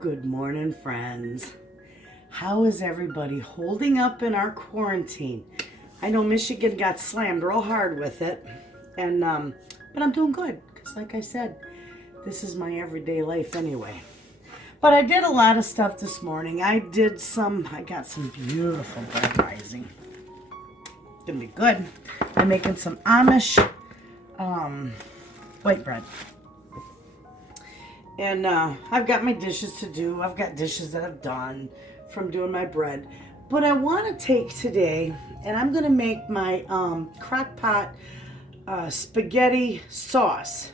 Good morning, friends. How is everybody holding up in our quarantine? I know Michigan got slammed real hard with it, and but I'm doing good because, like I said, this is my everyday life anyway. But I did a lot of stuff this morning. I got some beautiful bread rising. Gonna be good. I'm making some Amish white bread. And I've got my dishes to do. I've got dishes that I've done from doing my bread. But I want to take today, and I'm going to make my crock pot spaghetti sauce.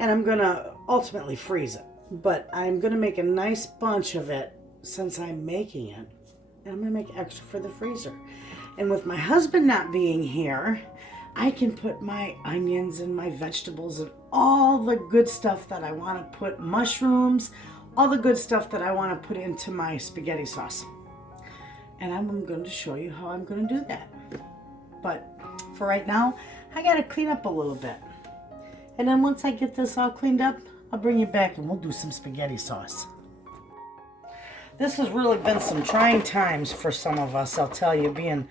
And I'm going to ultimately freeze it. But I'm going to make a nice bunch of it since I'm making it. And I'm going to make extra for the freezer. And with my husband not being here, I can put my onions and my vegetables and all the good stuff that I want to put, mushrooms, all the good stuff that I want to put into my spaghetti sauce. And I'm going to show you how I'm going to do that. But for right now, I got to clean up a little bit. And then once I get this all cleaned up, I'll bring you back and we'll do some spaghetti sauce. This has really been some trying times for some of us, I'll tell you, being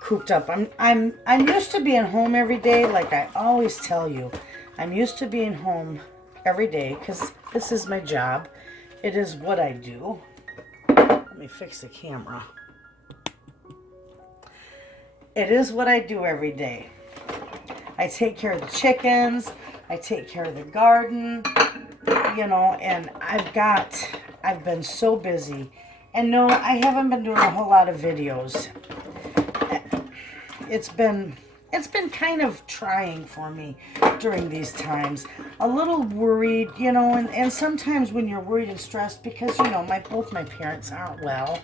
cooped up. I'm used to being home every day, like I always tell you. I'm used to being home every day because this is my job. It is what I do. Let me fix the camera. It is what I do every day. I take care of the chickens. I take care of the garden, and I've been so busy. And no, I haven't been doing a whole lot of videos. It's been kind of trying for me during these times. A little worried, and sometimes when you're worried and stressed, because, both my parents aren't well.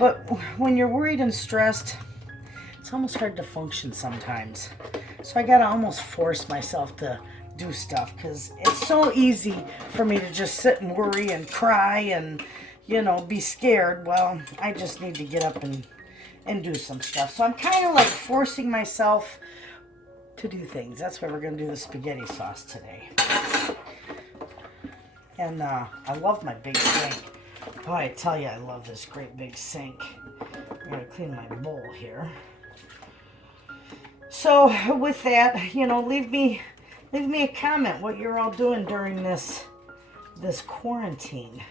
But when you're worried and stressed, it's almost hard to function sometimes. So I got to almost force myself to do stuff because it's so easy for me to just sit and worry and cry and, be scared. Well, I just need to get up and do some stuff. So I'm kind of like forcing myself to do things. That's why we're going to do the spaghetti sauce today. And I love my big sink. Boy, I tell you, I love this great big sink. I'm going to clean my bowl here. So with that, leave me a comment what you're all doing during this quarantine.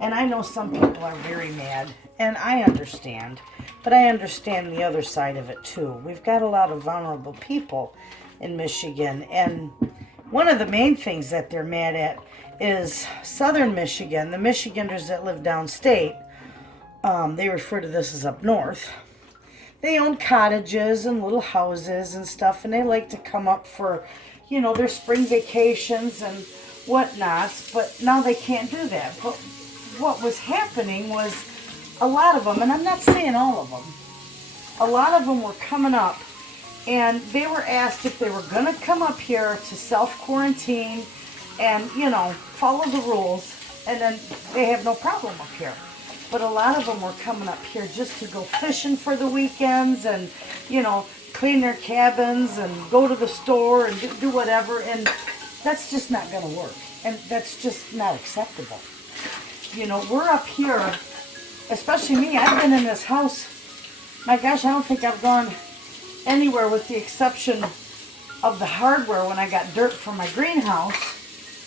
And I know some people are very mad, and I understand. But I understand the other side of it, too. We've got a lot of vulnerable people in Michigan. And one of the main things that they're mad at is southern Michigan. The Michiganders that live downstate, they refer to this as up north. They own cottages and little houses and stuff, and they like to come up for, their spring vacations and whatnots. But now they can't do that. But what was happening was a lot of them, and I'm not saying all of them, a lot of them were coming up, and they were asked if they were going to come up here to self-quarantine and, follow the rules, and then they have no problem up here. But a lot of them were coming up here just to go fishing for the weekends and, clean their cabins and go to the store and do whatever, and that's just not going to work, and that's just not acceptable. We're up here, especially me. I've been in this house, my gosh, I don't think I've gone anywhere with the exception of the hardware when I got dirt from my greenhouse.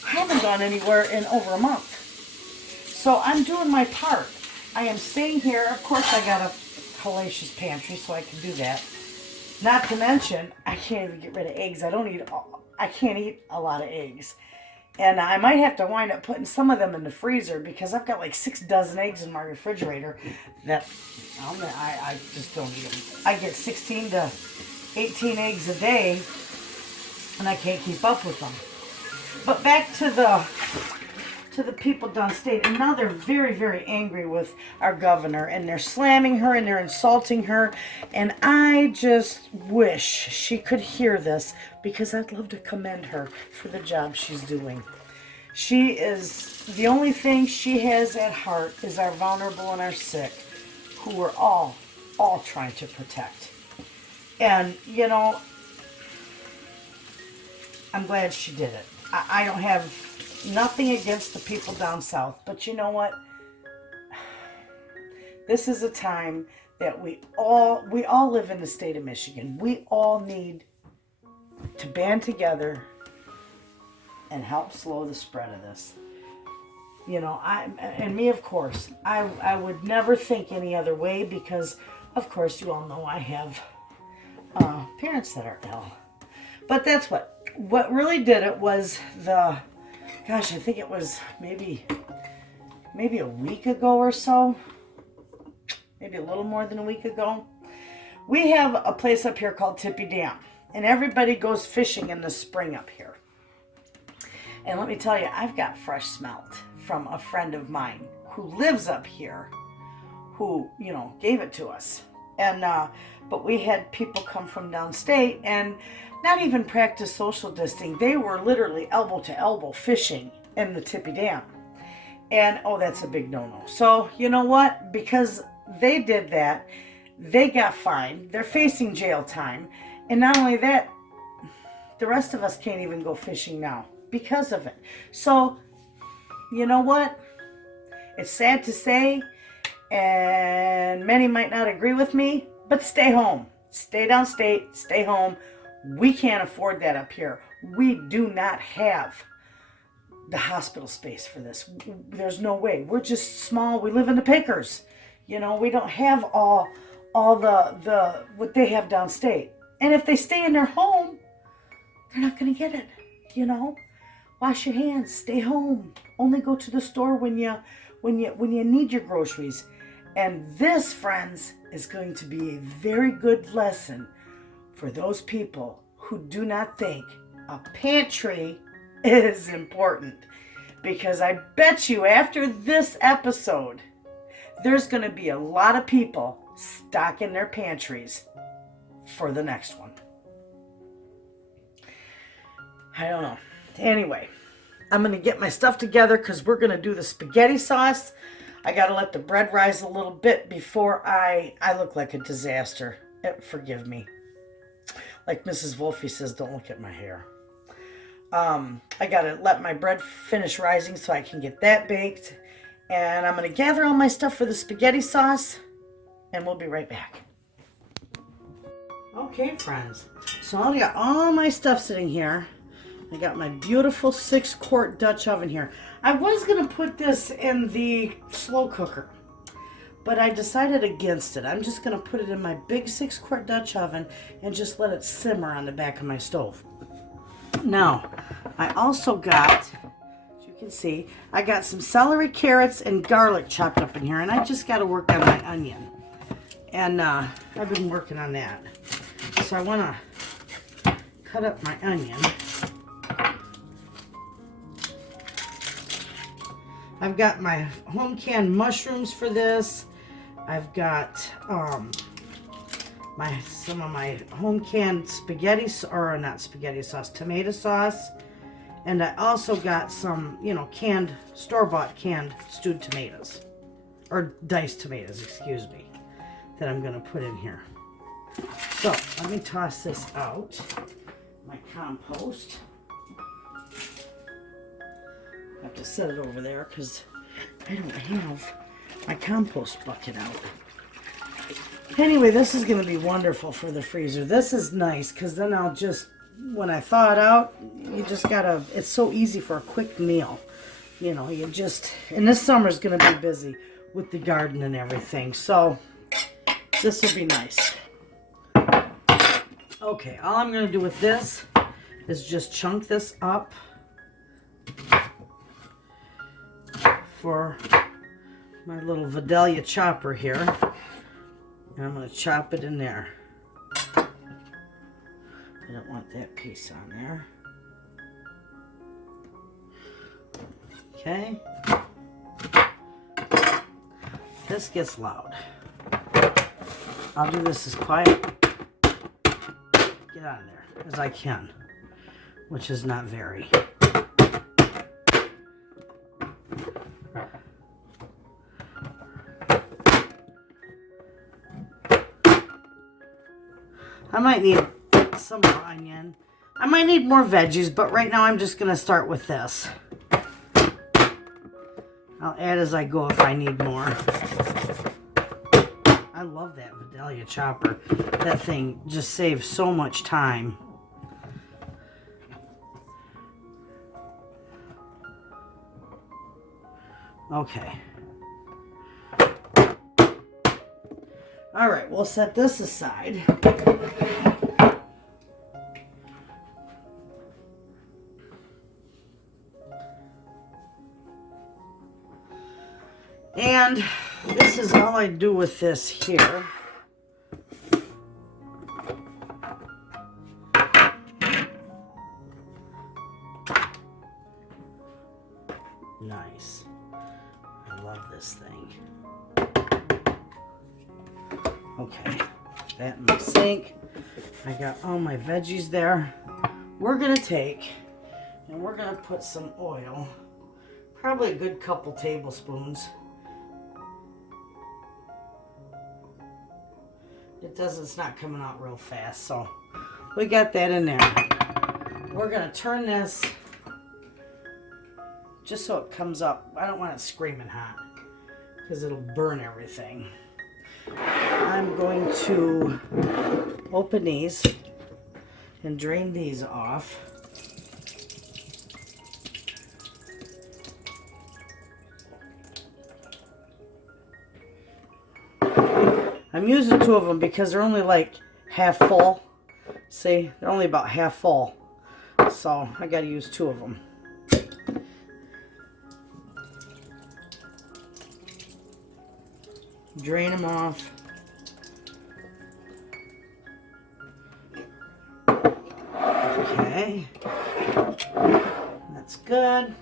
I haven't gone anywhere in over a month. So I'm doing my part. I am staying here. Of course, I got a hellacious pantry, so I can do that. Not to mention, I can't even get rid of eggs. I can't eat a lot of eggs. And I might have to wind up putting some of them in the freezer because I've got like 6 dozen eggs in my refrigerator that I just don't eat them. I get 16 to 18 eggs a day, and I can't keep up with them. But back to the people downstate, and now they're very, very angry with our governor, and they're slamming her and they're insulting her, and I just wish she could hear this because I'd love to commend her for the job she's doing. She is, the only thing she has at heart is our vulnerable and our sick, who we're all trying to protect. And, I'm glad she did it. I don't have Nothing against the people down south, but you know what? This is a time that we all live in the state of Michigan. We all need to band together and help slow the spread of this. You know, and me, of course, I would never think any other way because, of course, you all know I have parents that are ill. But that's what really did it was I think it was maybe a week ago or so, maybe a little more than a week ago. We have a place up here called Tippy Dam, and everybody goes fishing in the spring up here. And let me tell you, I've got fresh smelt from a friend of mine who lives up here, who, you know, gave it to us. And but we had people come from downstate and not even practice social distancing. They were literally elbow to elbow fishing in the Tippy Dam. And oh, that's a big no-no. So you know what? Because they did that, they got fined. They're facing jail time. And not only that, the rest of us can't even go fishing now because of it. So, you know what? It's sad to say, and many might not agree with me, but stay home. Stay downstate, stay home. We can't afford that up here. We do not have the hospital space for this. There's no way. We're just small. We live in the Pickers. You know, we don't have all the what they have downstate. And if they stay in their home, they're not going to get it, you know. Wash your hands, stay home. Only go to the store when you need your groceries. And this, friends, is going to be a very good lesson for those people who do not think a pantry is important. Because I bet you after this episode, there's going to be a lot of people stocking their pantries for the next one. I don't know. Anyway, I'm going to get my stuff together because we're going to do the spaghetti sauce. I got to let the bread rise a little bit before I look like a disaster. Forgive me. Like Mrs. Wolfie says, don't look at my hair. I got to let my bread finish rising so I can get that baked. And I'm going to gather all my stuff for the spaghetti sauce. And we'll be right back. Okay, friends. So I got all my stuff sitting here. I got my beautiful 6-quart Dutch oven here. I was going to put this in the slow cooker, but I decided against it. I'm just going to put it in my big 6-quart Dutch oven and just let it simmer on the back of my stove. Now, I also got, as you can see, I got some celery, carrots, and garlic chopped up in here, and I just got to work on my onion. And I've been working on that. So I want to cut up my onion. I've got my home canned mushrooms for this. I've got some of my home canned spaghetti, or not spaghetti sauce, tomato sauce. And I also got some, canned, store-bought canned stewed tomatoes. Or diced tomatoes, excuse me, that I'm going to put in here. So, let me toss this out. My compost. I have to set it over there because I don't have my compost bucket out. Anyway, this is going to be wonderful for the freezer. This is nice because then I'll just, when I thaw it out, you just gotta, it's so easy for a quick meal. You just, and this summer's going to be busy with the garden and everything. So, this will be nice. Okay, all I'm going to do with this is just chunk this up for my little Vidalia chopper here. And I'm going to chop it in there. I don't want that piece on there. Okay. This gets loud. I'll do this as quiet, get out of there, as I can, which is not very. I might need some more onion. I might need more veggies, but right now I'm just going to start with this. I'll add as I go if I need more. I love that Vidalia chopper. That thing just saves so much time. Okay. All right, we'll set this aside. And this is all I do with this here. Nice. I love this thing. Okay, that in the sink. I got all my veggies there. We're gonna take and we're gonna put some oil, probably a good couple tablespoons. It's not coming out real fast, so we got that in there. We're gonna turn this just so it comes up. I don't want it screaming hot because it'll burn everything. I'm going to open these and drain these off. I'm using 2 of them because they're only like half full. See, they're only about half full. So I got to use 2 of them. Drain them off. Okay. That's good.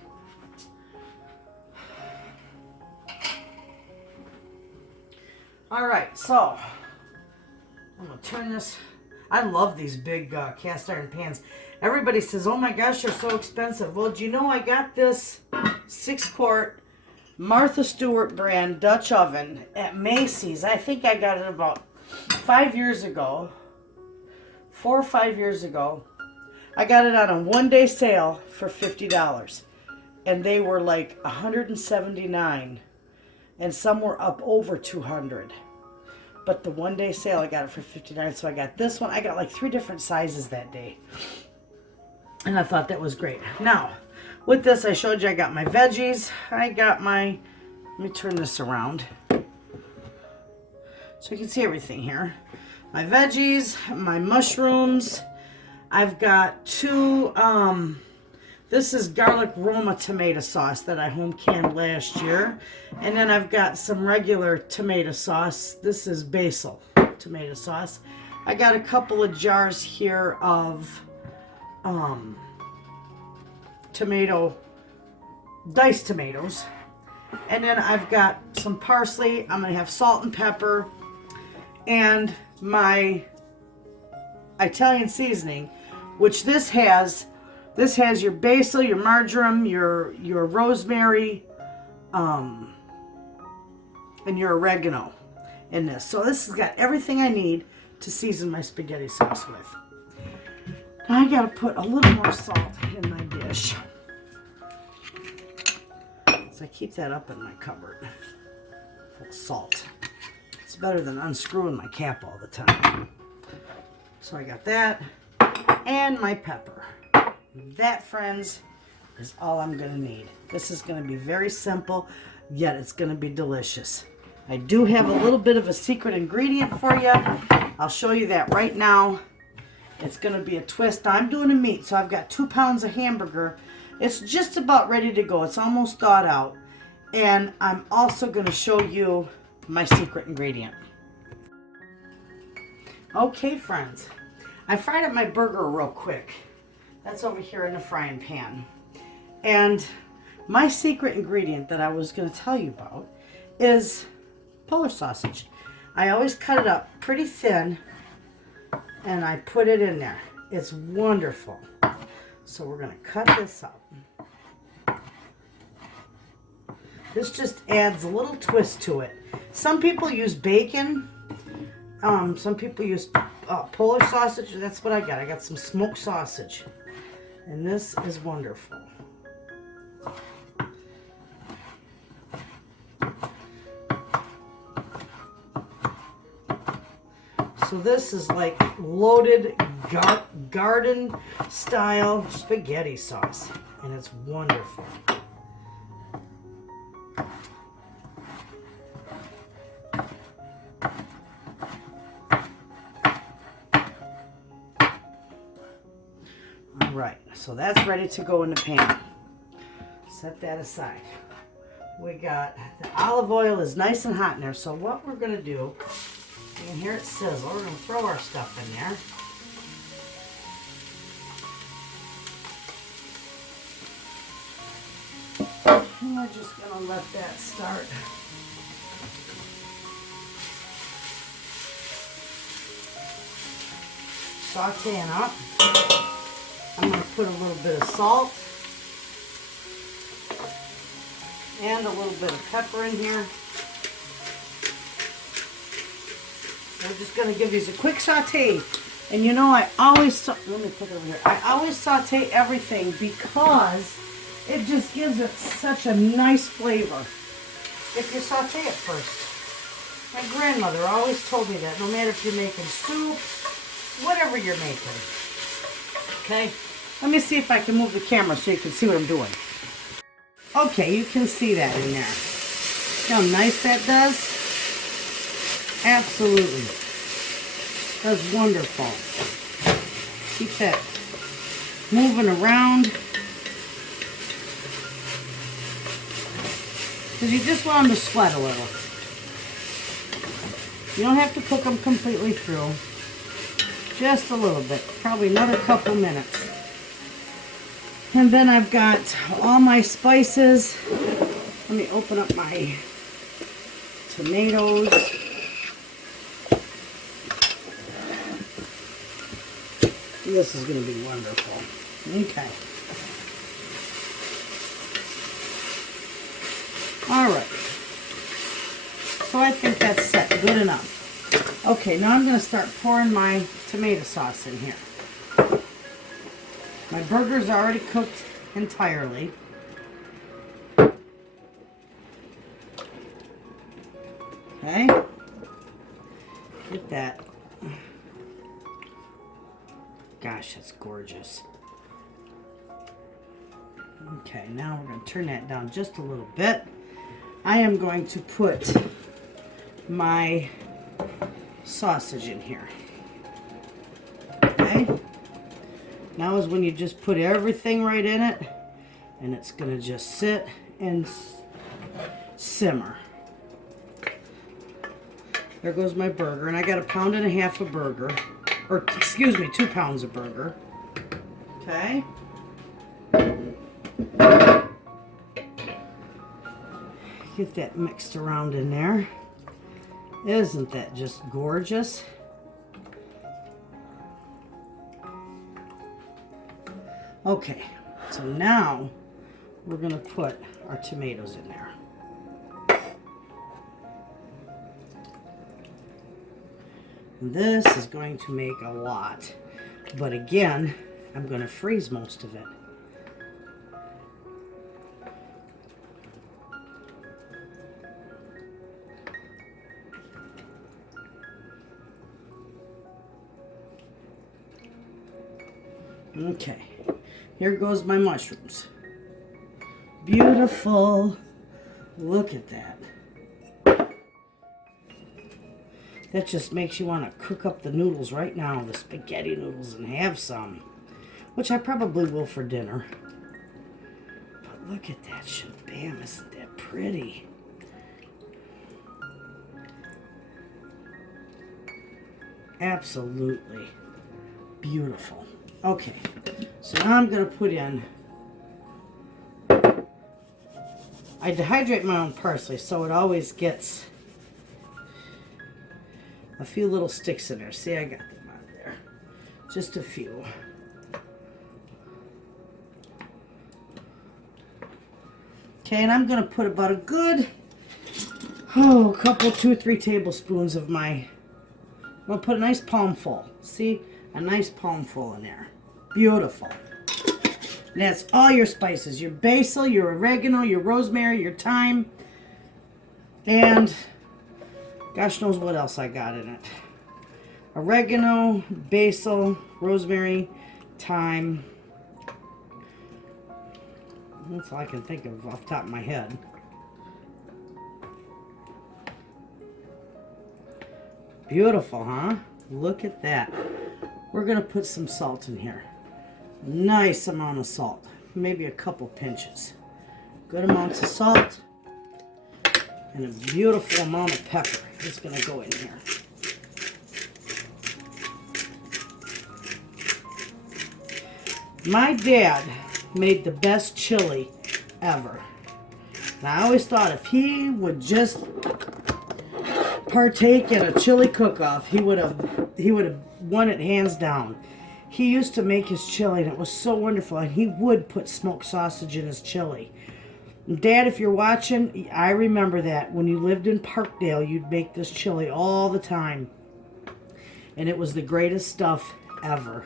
All right, so I'm gonna turn this. I love these big cast iron pans. Everybody says, oh my gosh, they're so expensive. Well, do you know I got this 6-quart Martha Stewart brand Dutch oven at Macy's. I think I got it about 5 years ago. 4 or 5 years ago. I got it on a one-day sale for $50. And they were like $179. And some were up over $200. But the one-day sale, I got it for $59. So I got this one. I got like 3 different sizes that day. And I thought that was great. Now, with this, I showed you I got my veggies. I got my, let me turn this around so you can see everything here. My veggies, my mushrooms. I've got 2, this is garlic Roma tomato sauce that I home canned last year. And then I've got some regular tomato sauce. This is basil tomato sauce. I got a couple of jars here of diced tomatoes. And then I've got some parsley. I'm going to have salt and pepper and my Italian seasoning, which this has your basil, your marjoram, your rosemary, and your oregano in this. So this has got everything I need to season my spaghetti sauce with. Now I gotta put a little more salt in my dish. So I keep that up in my cupboard. Full of salt. It's better than unscrewing my cap all the time. So I got that and my pepper. That, friends, is all I'm gonna need. This is gonna be very simple, yet it's gonna be delicious. I do have a little bit of a secret ingredient for you. I'll show you that right now. It's gonna be a twist. Now, I'm doing a meat, so I've got 2 pounds of hamburger. It's just about ready to go. It's almost thawed out. And I'm also gonna show you my secret ingredient. Okay, friends, I fried up my burger real quick. That's over here in the frying pan. And my secret ingredient that I was going to tell you about is Polish sausage. I always cut it up pretty thin and I put it in there. It's wonderful. So we're going to cut this up. This just adds a little twist to it. Some people use bacon. Some people use Polish sausage. That's what I got. I got some smoked sausage. And this is wonderful. So this is like loaded garden style spaghetti sauce, and it's wonderful. All right, so that's ready to go in the pan. Set that aside. We got the olive oil is nice and hot in there. So what we're gonna do, you can hear it sizzle. We're gonna throw our stuff in there. And we're just gonna let that start. Sauteing up. I'm gonna put a little bit of salt and a little bit of pepper in here. We're just going to give these a quick saute. And you know, I always, let me put it over here. I always saute everything because it just gives it such a nice flavor if you saute it first. My grandmother always told me that, no matter if you're making soup, whatever you're making. Okay, let me see if I can move the camera so you can see what I'm doing. Okay, you can see that in there. See how nice that does? Absolutely. That's wonderful. Keep that moving around. Because you just want them to sweat a little. You don't have to cook them completely through. Just a little bit. Probably another couple minutes. And then I've got all my spices. Let me open up my tomatoes. This is going to be wonderful. Okay. All right. So I think that's set good enough. Okay, now I'm going to start pouring my tomato sauce in here. My burger's already cooked entirely. Okay. Get that. Gosh, that's gorgeous. Okay, now we're going to turn that down just a little bit. I am going to put my sausage in here. Okay. Now is when you just put everything right in it, and it's going to just sit and simmer. There goes my burger, and I got 1.5 pounds of burger, or excuse me, 2 pounds of burger. Okay. Get that mixed around in there. Isn't that just gorgeous? Okay, so now we're going to put our tomatoes in there. This is going to make a lot, but again, I'm going to freeze most of it. Okay, here goes my mushrooms. Beautiful. Look at that. That just makes you want to cook up the noodles right now, the spaghetti noodles, and have some. Which I probably will for dinner. But look at that shabam, isn't that pretty? Absolutely beautiful. Okay, so now I'm going to put in, I dehydrate my own parsley, so it always gets a few little sticks in there. See, I got them out there. Just a few. Okay, and I'm going to put about a good, couple, 2 or 3 tablespoons of my, I'm going to put a nice palmful. See, a nice palmful in there. Beautiful. And that's all your spices. Your basil, your oregano, your rosemary, your thyme, and gosh knows what else I got in it. oregano, basil, rosemary, thyme. That's all I can think of off the top of my head. Beautiful, huh? Look at that. We're going to put some salt in here. Nice amount of salt. Maybe a couple pinches. Good amounts of salt. And a beautiful amount of pepper is going to go in here. My dad made the best chili ever. And I always thought if he would just partake in a chili cook-off, he would have won it hands down. He used to make his chili and it was so wonderful, and he would put smoked sausage in his chili. Dad, if you're watching, I remember that when you lived in Parkdale, you'd make this chili all the time. And it was the greatest stuff ever.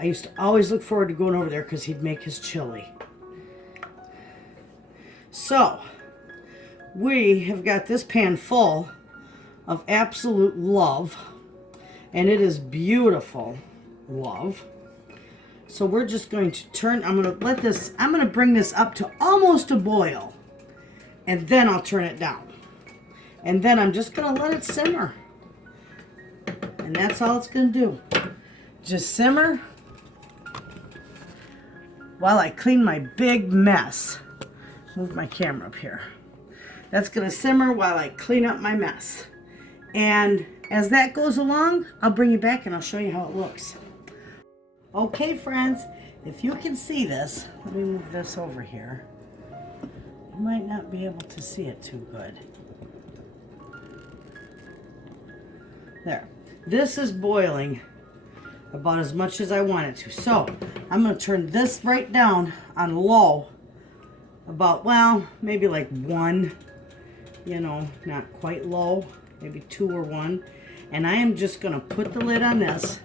I used to always look forward to going over there because he'd make his chili. So, we have got this pan full of absolute love. And it is beautiful love. So we're just going to turn, I'm going to bring this up to almost a boil. And then I'll turn it down. And then I'm just going to let it simmer. And that's all it's going to do. Just simmer while I clean my big mess. Move my camera up here. That's going to simmer while I clean up my mess. And as that goes along, I'll bring you back and I'll show you how it looks. Okay, friends, if you can see this, let me move this over here. You might not be able to see it too good. There. This is boiling about as much as I want it to. So, I'm going to turn this right down on low. About, well, maybe like 1, not quite low. Maybe 2 or 1. And I am just going to put the lid on this,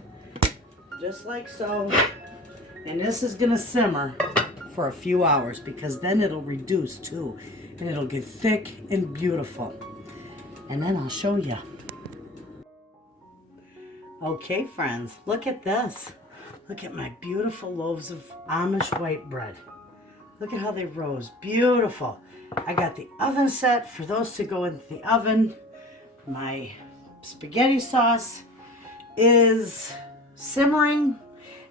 just like so. And this is going to simmer for a few hours because then it'll reduce too. And it'll get thick and beautiful. And then I'll show you. Okay, friends, look at this. Look at my beautiful loaves of Amish white bread. Look at how they rose. Beautiful. I got the oven set for those to go into the oven. My spaghetti sauce is simmering,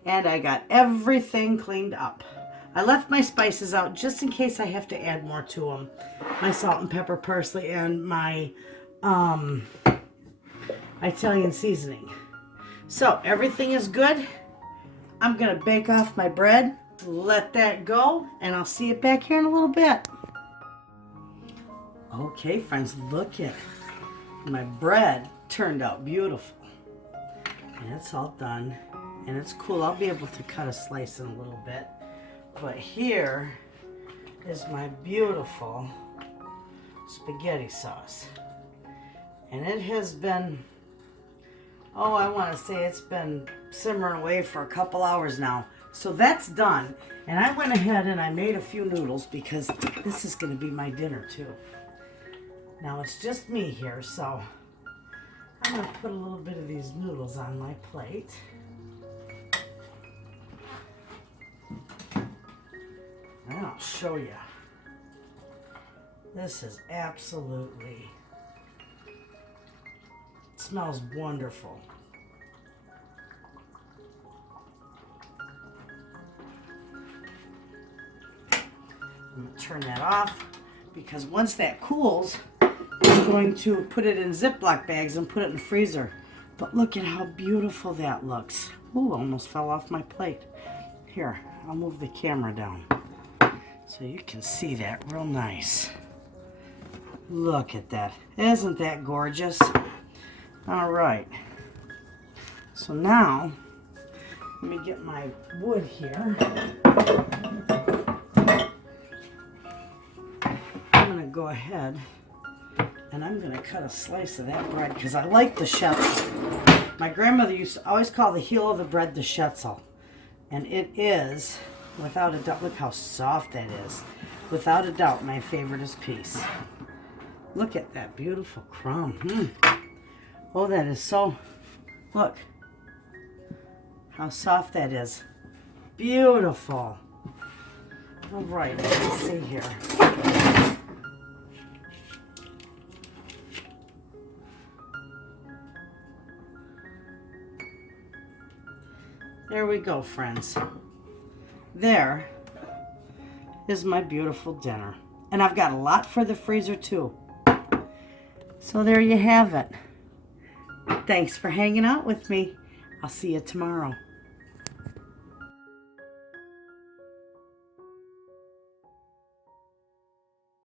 and I got everything cleaned up. I left my spices out just in case I have to add more to them. My salt and pepper, parsley, and my Italian seasoning. So everything is good. I'm going to bake off my bread, let that go, and I'll see you back here in a little bit. Okay, friends, look at my bread. Turned out beautiful. And it's all done. And it's cool. I'll be able to cut a slice in a little bit. But here is my beautiful spaghetti sauce. And it has been, I want to say it's been simmering away for a couple hours now. So that's done. And I went ahead and I made a few noodles because this is going to be my dinner too. Now it's just me here, so I'm going to put a little bit of these noodles on my plate. And I'll show you. This is absolutely, it smells wonderful. I'm going to turn that off because once that cools, I'm going to put it in Ziploc bags and put it in the freezer. But look at how beautiful that looks. Ooh, almost fell off my plate. Here, I'll move the camera down so you can see that real nice. Look at that. Isn't that gorgeous? All right. So now, let me get my wood here. I'm going to go ahead and I'm going to cut a slice of that bread because I like the schnitzel. My grandmother used to always call the heel of the bread the schnitzel. And it is, without a doubt, look how soft that is. Without a doubt, my favoriteest piece. Look at that beautiful crumb. Oh, that is so, look how soft that is. Beautiful. All right, let's see here. There we go, friends. There is my beautiful dinner. And I've got a lot for the freezer too. So there you have it. Thanks for hanging out with me. I'll see you tomorrow.